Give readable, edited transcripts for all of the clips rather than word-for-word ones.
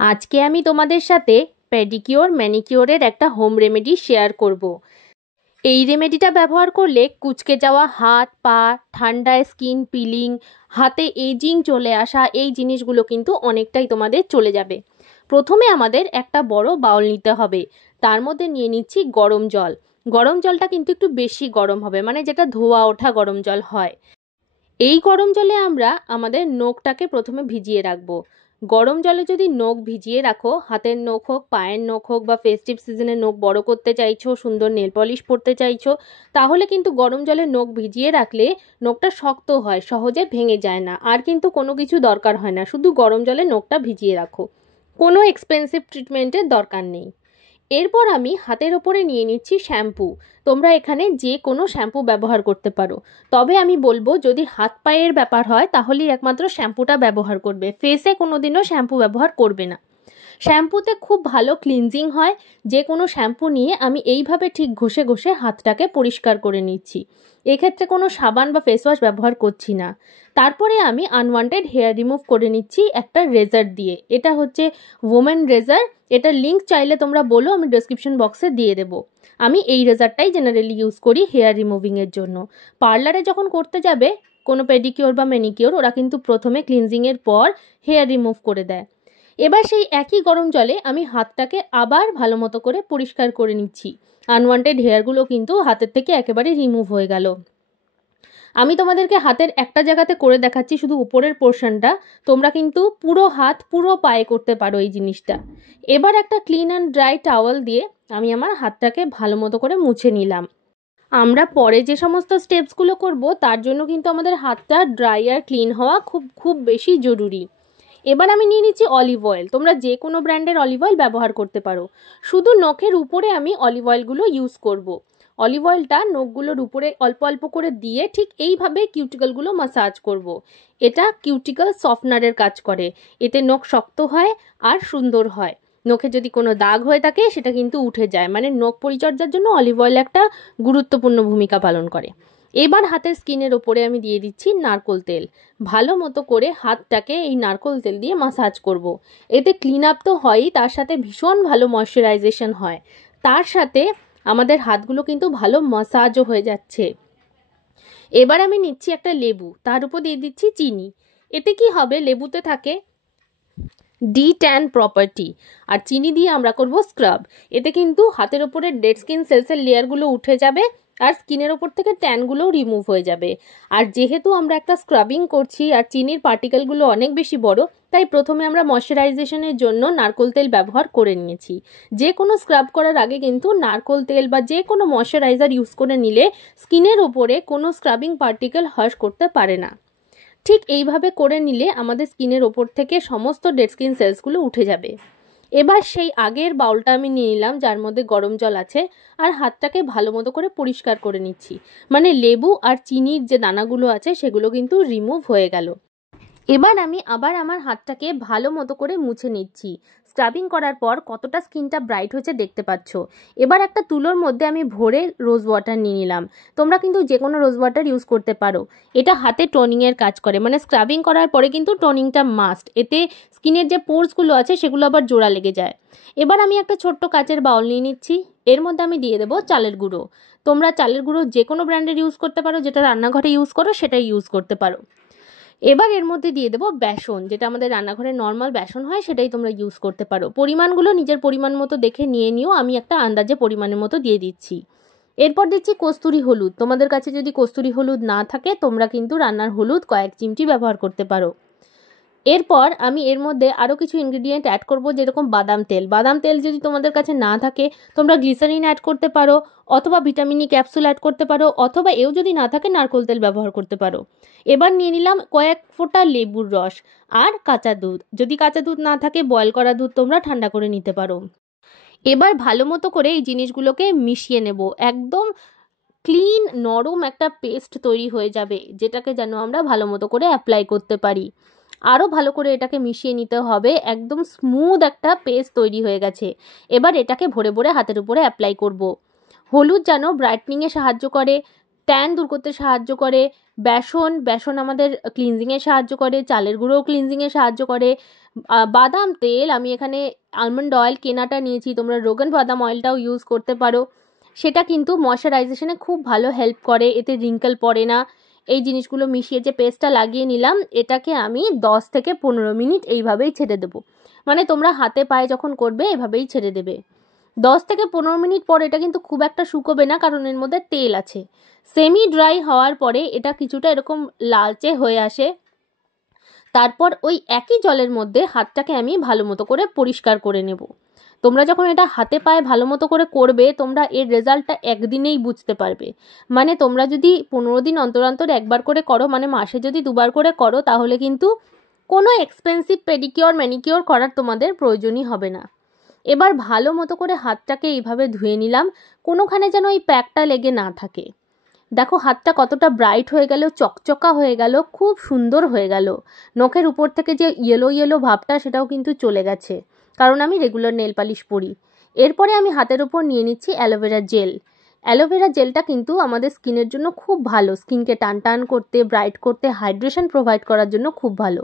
আজকে আমি তোমাদের সাথে পেডিকিওর ম্যানিকিওরের একটা হোম রেমেডি শেয়ার করব। এই রেমেডিটা ব্যবহার করলে কুঁচকে যাওয়া হাত পা, ঠান্ডায় স্কিন পিলিং, হাতে এজিং চলে আসা, এই জিনিসগুলো কিন্তু অনেকটাই তোমাদের চলে যাবে। প্রথমে আমাদের একটা বড় বাউল নিতে হবে, তার মধ্যে নিয়ে নিচ্ছি গরম জল। গরম জলটা কিন্তু একটু বেশি গরম হবে, মানে যেটা ধোয়া ওঠা গরম জল হয়। এই গরম জলে আমরা আমাদের নখটাকে প্রথমে ভিজিয়ে রাখবো। গরম জলে যদি নখ ভিজিয়ে রাখো, হাতের নখ হোক, পায়ের নখ হোক, বা ফেস্টিভ সিজনে নখ বড় করতে চাইছো, সুন্দর নেল পলিশ পরতে চাইছো, তাহলে কিন্তু গরম জলে নখ ভিজিয়ে রাখলে নখটা শক্ত হয়, সহজে ভেঙে যায় না। আর কিন্তু কোনো কিছু দরকার হয় না, শুধু গরম জলে নখটা ভিজিয়ে রাখো, কোনো এক্সপেন্সিভ ট্রিটমেন্টের দরকার নেই। এরপর আমি হাতের ওপরে নিয়ে নিচ্ছি শ্যাম্পু। তোমরা এখানে যে কোনো শ্যাম্পু ব্যবহার করতে পারো, তবে আমি বলবো যদি হাত পায়ের ব্যাপার হয় তাহলেই একমাত্র শ্যাম্পুটা ব্যবহার করবে, ফেসে কোনোদিনও শ্যাম্পু ব্যবহার করবে না। শ্যাম্পুতে খুব ভালো ক্লিনজিং হয়। যে কোনো শ্যাম্পু নিয়ে আমি এইভাবে ঠিক ঘষে ঘষে হাতটাকে পরিষ্কার করে নিচ্ছি। এক্ষেত্রে কোনো সাবান বা ফেস ওয়াশ ব্যবহার করছি না। তারপরে আমি আনওয়ান্টেড হেয়ার রিমুভ করে নিচ্ছি একটা রেজার দিয়ে। এটা হচ্ছে ওমেন রেজার, এটার লিঙ্ক চাইলে তোমরা বলো, আমি ডেসক্রিপশন বক্সে দিয়ে দেবো। আমি এই রেজারটাই জেনারেলি ইউজ করি হেয়ার রিমুভিংয়ের জন্য। পার্লারে যখন করতে যাবে কোনো পেডিকিওর বা ম্যানিকিওর, ওরা কিন্তু প্রথমে ক্লিনজিংয়ের পর হেয়ার রিমুভ করে দেয়। এবার সেই একই গরম জলে আমি হাতটাকে আবার ভালো মতো করে পরিষ্কার করে নিচ্ছি। আনওয়ান্টেড হেয়ারগুলো কিন্তু হাতের থেকে একেবারে রিমুভ হয়ে গেল। আমি তোমাদেরকে হাতের একটা জায়গাতে করে দেখাচ্ছি, শুধু উপরের পোর্শনটা। তোমরা কিন্তু পুরো হাত পুরো পায়ে করতে পারো এই জিনিসটা। এবার একটা ক্লিন অ্যান্ড ড্রাই টাওয়াল দিয়ে আমি আমার হাতটাকে ভালো মতো করে মুছে নিলাম। আমরা পরে যে সমস্ত স্টেপসগুলো করব তার জন্য কিন্তু আমাদের হাতটা ড্রাই আর ক্লিন হওয়া খুব খুব বেশি জরুরি। এবার আমি নিয়ে নিচ্ছি অলিভ অয়েল। তোমরা যে কোনো ব্র্যান্ডের অলিভ অয়েল ব্যবহার করতে পারো। শুধু নখের উপরে আমি অলিভ অয়েলগুলো ইউজ করব। অলিভ অয়েলটা নখগুলোর উপরে অল্প অল্প করে দিয়ে ঠিক এইভাবে কিউটিকলগুলো মাসাজ করব। এটা কিউটিকল সফটনারের কাজ করে, এতে নখ শক্ত হয় আর সুন্দর হয়। নখে যদি কোনো দাগ হয়ে থাকে সেটা কিন্তু উঠে যায়, মানে নখ পরিচর্যার জন্য অলিভ অয়েল একটা গুরুত্বপূর্ণ ভূমিকা পালন করে। এবার হাতের স্কিনের ওপরে আমি দিয়ে দিচ্ছি নারকোল তেল। ভালো মতো করে হাতটাকে এই নারকোল তেল দিয়ে মাসাজ করব। এতে ক্লিন আপ তো হয়ই, তার সাথে ভীষণ ভালো ময়শ্চারাইজেশন হয়। তার সাথে আমাদের হাতগুলো কিন্তু ভালো মাসাজও হয়ে যাচ্ছে। এবার আমি নিচ্ছি একটা লেবু, তার উপর দিয়ে দিচ্ছি চিনি। এতে কি হবে, লেবুতে থাকে ডি10 প্রপার্টি, আর চিনি দিয়ে আমরা করব স্ক্রাব। এতে কিন্তু হাতের ওপরে ডেড স্কিন সেলসের লেয়ারগুলো উঠে যাবে আর স্কিনের ওপর থেকে ট্যানগুলোও রিমুভ হয়ে যাবে। আর যেহেতু আমরা একটা স্ক্রাবিং করছি আর চিনির পার্টিকেলগুলো অনেক বেশি বড়, তাই প্রথমে আমরা ময়শ্চারাইজেশনের জন্য নারকোল তেল ব্যবহার করে নিয়েছি। যে কোনো স্ক্রাব করার আগে কিন্তু নারকোল তেল বা যে কোনো ময়শ্চারাইজার ইউজ করে নিলে স্কিনের ওপরে কোনো স্ক্রাবিং পার্টিকেল হার্শ করতে পারে না। ঠিক এইভাবে করে নিলে আমাদের স্কিনের ওপর থেকে সমস্ত ডেড স্কিন সেলসগুলো উঠে যাবে। এবার সেই আগের বাউলটা আমি নিয়ে নিলাম, যার মধ্যে গরম জল আছে, আর হাতটাকে ভালো মতো করে পরিষ্কার করে নিচ্ছি। মানে লেবু আর চিনির যে দানাগুলো আছে সেগুলো কিন্তু রিমুভ হয়ে গেল। এবার আমি আবার আমার হাতটাকে ভালো মতো করে মুছে নিচ্ছি। স্ক্রাবিং করার পর কতটা স্কিনটা ব্রাইট হয়েছে দেখতে পাচ্ছ। এবার একটা তুলোর মধ্যে আমি ভরে রোজ ওয়াটার নিয়ে নিলাম। তোমরা কিন্তু যে কোনো রোজ ওয়াটার ইউজ করতে পারো। এটা হাতে টোনিংয়ের কাজ করে, মানে স্ক্রাবিং করার পরে কিন্তু টোনিংটা মাস্ট। এতে স্কিনের যে পোর্সগুলো আছে সেগুলো আবার জোড়া লেগে যায়। এবার আমি একটা ছোট্ট কাচের বাউল নিয়ে নিচ্ছি। এর মধ্যে আমি দিয়ে দেবো চালের গুঁড়ো। তোমরা চালের গুঁড়ো যে কোনো ব্র্যান্ডের ইউজ করতে পারো, যেটা রান্নাঘরে ইউজ করো সেটাই ইউজ করতে পারো। এবার এর মধ্যে দিয়ে দেবো বেসন, যেটা আমাদের রান্নাঘরে নর্মাল বেসন হয় সেটাই তোমরা ইউজ করতে পারো। পরিমাণগুলো নিজের পরিমাণ মতো দেখে নিয়ে নিও, আমি একটা আন্দাজে পরিমাণের মতো দিয়ে দিচ্ছি। এরপর দিচ্ছি কস্তুরি হলুদ। তোমাদের কাছে যদি কস্তুরি হলুদ না থাকে তোমরা কিন্তু রান্নার হলুদ কয়েক চিমটি ব্যবহার করতে পারো। এরপর আমি এর মধ্যে আরও কিছু ইনগ্রিডিয়েন্ট অ্যাড করব, যেরকম বাদাম তেল। বাদাম তেল যদি তোমাদের কাছে না থাকে তোমরা গ্লিসারিন অ্যাড করতে পারো, অথবা ভিটামিন ই ক্যাপসুল অ্যাড করতে পারো, অথবা এও যদি না থাকে নারকোল তেল ব্যবহার করতে পারো। এবার নিয়ে নিলাম কয়েক ফোঁটা লেবুর রস আর কাঁচা দুধ। যদি কাঁচা দুধ না থাকে বয়েল করা দুধ তোমরা ঠান্ডা করে নিতে পারো। এবার ভালো মতো করে এই জিনিসগুলোকে মিশিয়ে নেব। একদম ক্লিন নরম একটা পেস্ট তৈরি হয়ে যাবে, যেটাকে যেন আমরা ভালো মতো করে অ্যাপ্লাই করতে পারি। আরও ভালো করে এটাকে মিশিয়ে নিতে হবে। একদম স্মুথ একটা পেস্ট তৈরি হয়ে গেছে। এবার এটাকে ভরে ভরে হাতের উপরে অ্যাপ্লাই করব। হলুদ যেন ব্রাইটনিংয়ে সাহায্য করে, ট্যান দূর করতে সাহায্য করে। বেসন আমাদের ক্লিনজিংয়ে সাহায্য করে, চালের গুঁড়োও ক্লিনজিংয়ে সাহায্য করে। বাদাম তেল, আমি এখানে আলমন্ড অয়েল কেনাটা নিয়েছি, তোমরা রোগান বাদাম অয়েলটাও ইউজ করতে পারো। সেটা কিন্তু ময়শ্চারাইজেশনে খুব ভালো হেল্প করে, এতে রিঙ্কেল পড়ে না। এই জিনিসগুলো মিশিয়ে যে পেস্টটা লাগিয়ে নিলাম, এটাকে আমি 10 থেকে 15 মিনিট এইভাবেই ছেড়ে দেবো। মানে তোমরা হাতে পায়ে যখন করবে এভাবেই ছেড়ে দেবে। 10 থেকে 15 মিনিট পর এটা কিন্তু খুব একটা শুকোবে না, কারণ এর মধ্যে তেল আছে। সেমি ড্রাই হওয়ার পরে এটা কিছুটা এরকম লালচে হয়ে আসে। তারপর ওই একই জলের মধ্যে হাতটাকে আমি ভালো মতো করে পরিষ্কার করে নেব। তোমরা যখন এটা হাতে পায়ে ভালো মতো করে করবে, তোমরা এর রেজাল্টটা একদিনেই বুঝতে পারবে। মানে তোমরা যদি 15 দিন অন্তর অন্তর একবার করে করো, মানে মাসে যদি 2বার করে করো, তাহলে কিন্তু কোনো এক্সপেন্সিভ পেডিকিওর ম্যানিকিওর করার তোমাদের প্রয়োজনই হবে না। এবার ভালো মতো করে হাতটাকে এইভাবে ধুয়ে নিলাম, কোনোখানে যেন এই প্যাকটা লেগে না থাকে। দেখো হাতটা কতটা ব্রাইট হয়ে গেল, চকচকা হয়ে গেল, খুব সুন্দর হয়ে গেল। নখের উপর থেকে যে ইয়েলো ইয়েলো ভাবটা সেটাও কিন্তু চলে গেছে, কারণ আমি রেগুলার নেল পালিশ পরি। এরপরে আমি হাতের উপর নিয়ে নিচ্ছি অ্যালোভেরা জেল। অ্যালোভেরা জেলটা কিন্তু আমাদের স্কিনের জন্য খুব ভালো, স্কিনকে টান টান করতে, ব্রাইট করতে, হাইড্রেশন প্রোভাইড করার জন্য খুব ভালো।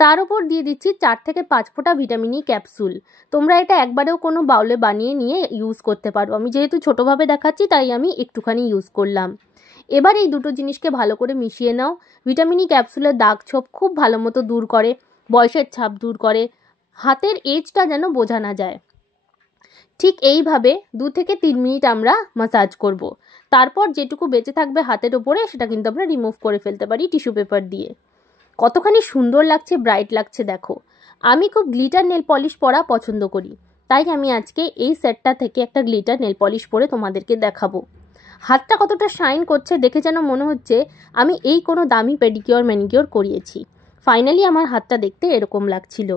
তার উপর দিয়ে দিচ্ছি 4 থেকে 5 ফোঁটা ভিটামিন ই ক্যাপসুল। তোমরা এটা একবারেও কোনো বাউলে বানিয়ে নিয়ে ইউজ করতে পারো। আমি যেহেতু ছোটোভাবে দেখাচ্ছি তাই আমি একটুখানি ইউজ করলাম। এবার এই দুটো জিনিসকে ভালো করে মিশিয়ে নাও। ভিটামিন ই ক্যাপসুলের দাগ ছোপ খুব ভালো মতো দূর করে, বয়সের ছাপ দূর করে, হাতের এজটা যেন বোঝা না যায়। ঠিক এইভাবে 2 থেকে 3 মিনিট আমরা ম্যাসাজ করব। তারপর যেটুকু বেঁচে থাকবে হাতের ওপরে সেটা কিন্তু আমরা রিমুভ করে ফেলতে পারি টিস্যু পেপার দিয়ে। কতখানি সুন্দর লাগছে, ব্রাইট লাগছে দেখো। আমি খুব গ্লিটার নেল পলিশ পরা পছন্দ করি, তাই আমি আজকে এই সেটটা থেকে একটা গ্লিটার নেল পলিশ পরে তোমাদেরকে দেখাবো। হাতটা কতটা শাইন করছে দেখে যেন মনে হচ্ছে আমি এই কোনো দামি পেডিকিওর ম্যানিকিওর করিয়েছি। ফাইনালি আমার হাতটা দেখতে এরকম লাগছিল।